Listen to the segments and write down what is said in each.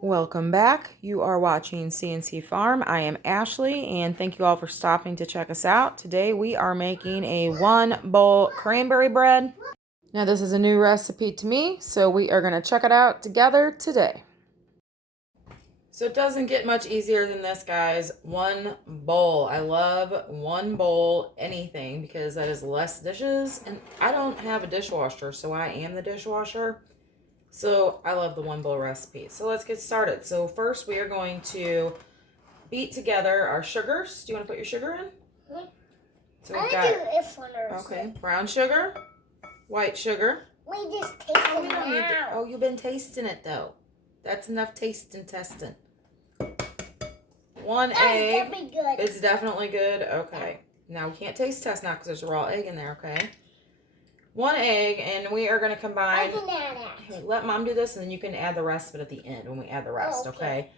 Welcome back. You are watching CNC Farm. I am Ashley, and thank you all for stopping to check us out. Today we are making a 1-bowl cranberry bread. Now this is a new recipe to me, so we are going to check it out together today. So it doesn't get much easier than this, guys. 1 bowl. I love 1 bowl anything because that is less dishes, and I don't have a dishwasher, so I am the dishwasher. So I love the 1 bowl recipe. So let's get started. So first we are going to beat together our sugars. Do you want to put your sugar in? Mm-hmm. So we've got, okay, brown sugar, white sugar. We just tasted it now. Oh, you've been tasting it though. That's enough tasting testing. 1 egg. Definitely good. It's definitely good. Okay. Now we can't taste test now because there's a raw egg in there. Okay. 1 egg, and we are going to combine. I can add it. Let Mom do this, and then you can add the rest of it at the end when we add the rest. Okay.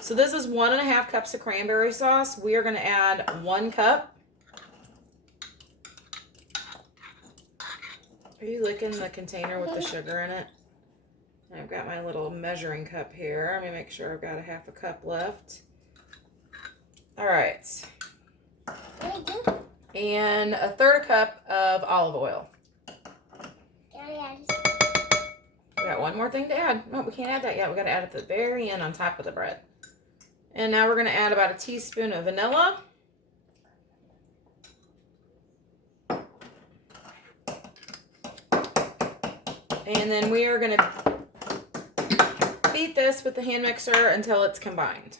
So this is 1.5 cups of cranberry sauce. We are going to add 1 cup. Are you licking the container with the sugar in it? I've got my little measuring cup here. Let me make sure I've got a 1/2 cup left. All right. And a 1/3 cup of olive oil. We got 1 more thing to add. No, we can't add that yet. We got to add it at the very end on top of the bread. And now we're going to add about a teaspoon of vanilla. And then we are going to beat this with the hand mixer until it's combined.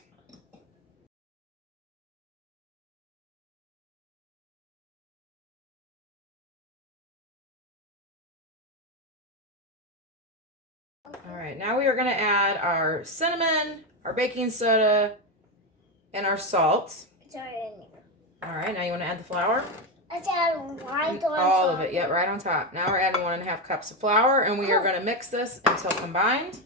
All right, now we are going to add our cinnamon, our baking soda, and our salt. It's already in there. All right, now you want to add the flour? Let's add right on top. All of it, yeah, right on top. Now we're adding 1.5 cups of flour, and we are going to mix this until combined.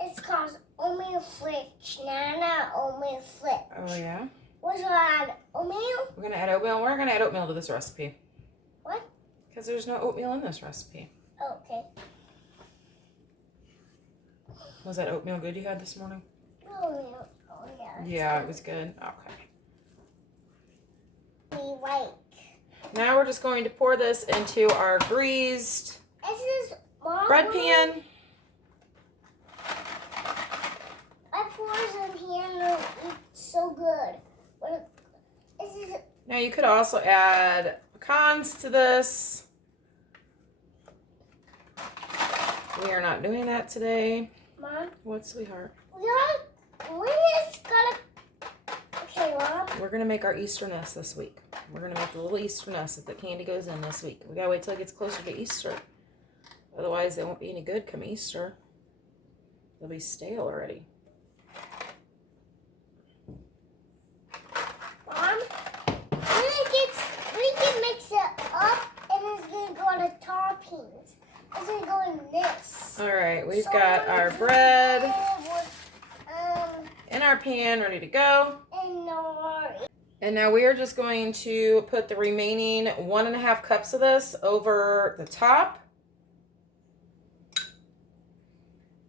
It's called oatmeal flakes. Nana, oatmeal flakes. Oh, yeah? What's add? Oatmeal? We're going to add oatmeal. We're not going to add oatmeal to this recipe. What? Because there's no oatmeal in this recipe. Okay. Was that oatmeal good you had this morning? Oatmeal. Oh, yeah. Yeah, it was good. Okay. White. Now we're just going to pour this into our greased bread pan. I pour it in here and it's so good. Now you could also add pecans to this. We are not doing that today. Mom? What, sweetheart? We just gotta... Okay, Mom? We're going to make our Easter nest this week. We're going to make the little Easter nest that the candy goes in this week. We got to wait till it gets closer to Easter. Otherwise, they won't be any good come Easter. They'll be stale already. Mom, we can mix it up and it's going to go to toppings. It's going to go in this. All right, we've got our bread in our pan ready to go. And now we are just going to put the remaining 1.5 cups of this over the top.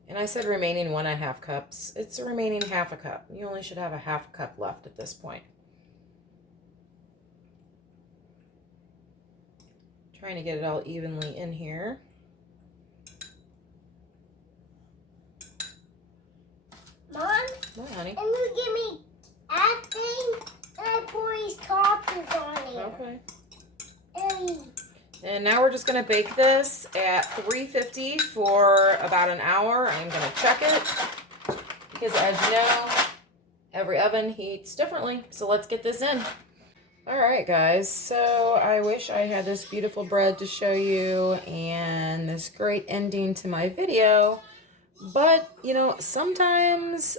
And I said remaining 1.5 cups. It's a remaining 1/2 cup. You only should have a 1/2 cup left at this point. Trying to get it all evenly in here. Mom? What, honey? And you give me acting and I pour these toppings on it. Okay. And now we're just going to bake this at 350 for about an hour. I'm going to check it because, as you know, every oven heats differently. So let's get this in. All right, guys. So I wish I had this beautiful bread to show you and this great ending to my video. But, you know, sometimes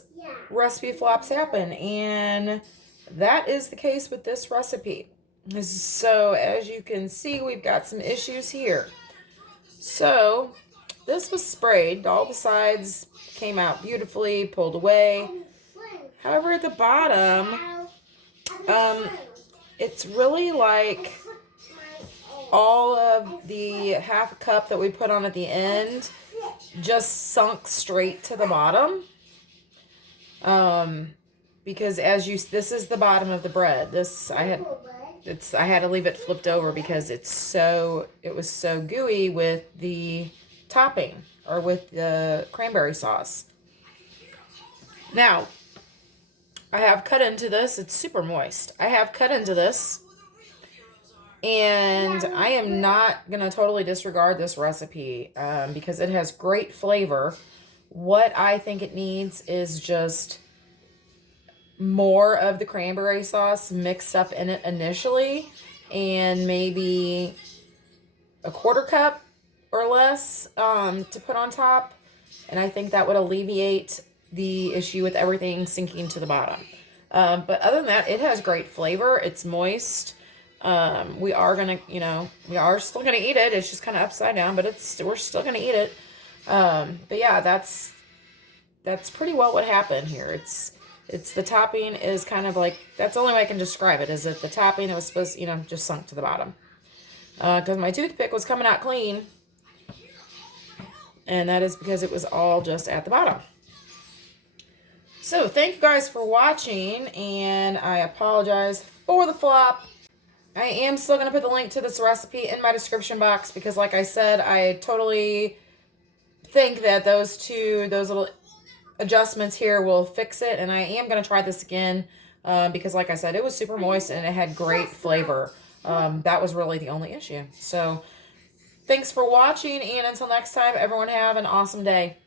recipe flops happen, and that is the case with this recipe. So, as you can see, we've got some issues here. So, this was sprayed. All the sides came out beautifully, pulled away. However, at the bottom, it's really like all of the half a cup that we put on at the end just sunk straight to the bottom. Because this is the bottom of the bread. I had to leave it flipped over because it was so gooey with the topping or with the cranberry sauce. Now, I have cut into this. It's super moist. I have cut into this, and I am not going to totally disregard this recipe because it has great flavor. What I think it needs is just more of the cranberry sauce mixed up in it initially, and maybe a quarter cup or less to put on top. And I think that would alleviate the issue with everything sinking to the bottom. But other than that, it has great flavor. It's moist. We are still gonna eat it. It's just kind of upside down, but we're still gonna eat it. But yeah, that's pretty well what happened here. It's the topping is kind of like, that's the only way I can describe it, is that the topping that was supposed to, just sunk to the bottom. Because my toothpick was coming out clean, and that is because it was all just at the bottom. So thank you guys for watching, and I apologize for the flop. I am still going to put the link to this recipe in my description box because, like I said, I totally think that those little adjustments here will fix it, and I am going to try this again because, like I said, it was super moist and it had great flavor. That was really the only issue. So thanks for watching, and until next time, everyone have an awesome day.